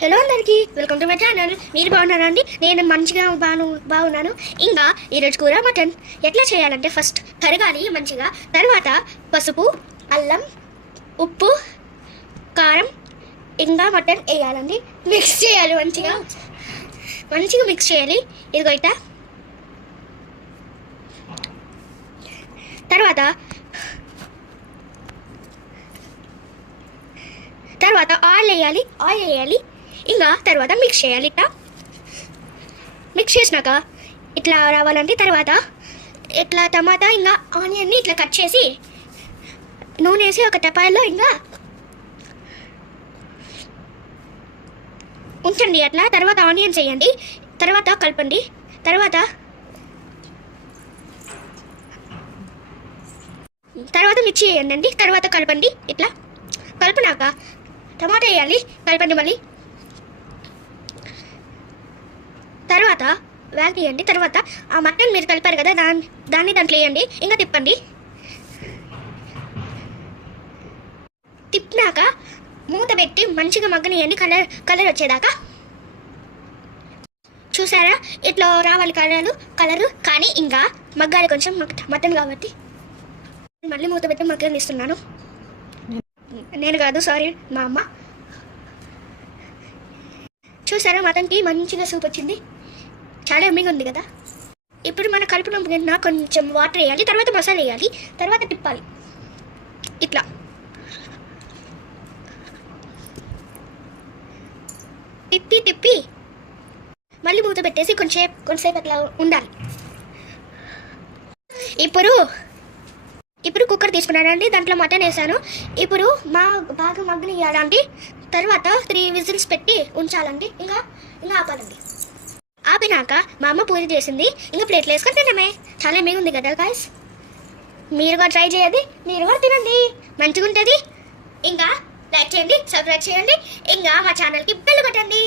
Hello అందరికీ welcome to my channel. మీరు బాగున్నారా అండి? నేను మంచిగా బాగున్నాను. ఇంకా ఈరోజు కూర మటన్ ఎట్లా చేయాలంటే ఫస్ట్ కరగాలి మంచిగా, తర్వాత పసుపు, అల్లం, ఉప్పు, కారం, ఇంకా మటన్ వేయాలండి. మిక్స్ చేయాలి మంచిగా మిక్స్ చేయాలి. ఇదిగో ఇట్లా. తర్వాత ఆయిల్ వేయాలి. ఇంకా తర్వాత మిక్స్ చేయాలి. ఇట్లా మిక్స్ చేసినాక ఇట్లా రావాలంటే తర్వాత ఇట్లా టమాటా ఇంకా ఆనియన్ని ఇట్లా కట్ చేసి నూనె వేసి ఒక టపాయిలో ఇంకా ఉంచండి. అట్లా తర్వాత ఆనియన్స్ వేయండి, తర్వాత కలపండి, తర్వాత మిర్చి వేయండి, తర్వాత కలపండి. ఇట్లా కలిపినాక టమాటా వేయాలి, కలపండి. మళ్ళీ తర్వాత వేయండి. తర్వాత ఆ మటన్ మీరు కలిపారు కదా దాన్ని దాంట్లో వేయండి, ఇంకా తిప్పండి. తిప్పినాక మూత పెట్టి మంచిగా మగ్గనియండి, కలర్ వచ్చేదాకా. చూసారా, ఇట్లా రావాలి కలరు. కానీ ఇంకా మగ్గాలి కొంచెం మటన్ కాబట్టి మళ్ళీ మూత పెట్టి మగ్గనిస్తున్నాను. నేను కాదు, సారీ, మా అమ్మ. చూసారా, మటన్కి మంచిగా సూప్ వచ్చింది, చాలా ఎమ్మిగా ఉంది కదా. ఇప్పుడు మన కలిపిన కొంచెం వాటర్ వేయాలి, తర్వాత మసాలా వేయాలి, తర్వాత తిప్పాలి. ఇట్లా తిప్పి మళ్ళీ మూత పెట్టేసి కొంచెంసేపు అట్లా ఉండాలి. ఇప్పుడు కుక్కర్ తీసుకున్నానండి, దాంట్లో మటన్ వేసాను. ఇప్పుడు బాగా మగ్గనియాలండి, తర్వాత 3 విజిల్స్ పెట్టి ఉంచాలండి. ఇంకా ఆపాలండి. ఆపినాక మా అమ్మ పూజ చేసింది, ఇంకా ప్లేట్లు వేసుకొని తినమే. చాలా ఎమ్మిగా ఉంది కదా గాయ్స్. మీరు కూడా ట్రై చేయండి, మీరు కూడా తినండి, మంచిగా ఉంటుంది. ఇంకా లైక్ చేయండి, సబ్స్క్రైబ్ చేయండి, ఇంకా మా ఛానల్కి బెల్ కొట్టండి.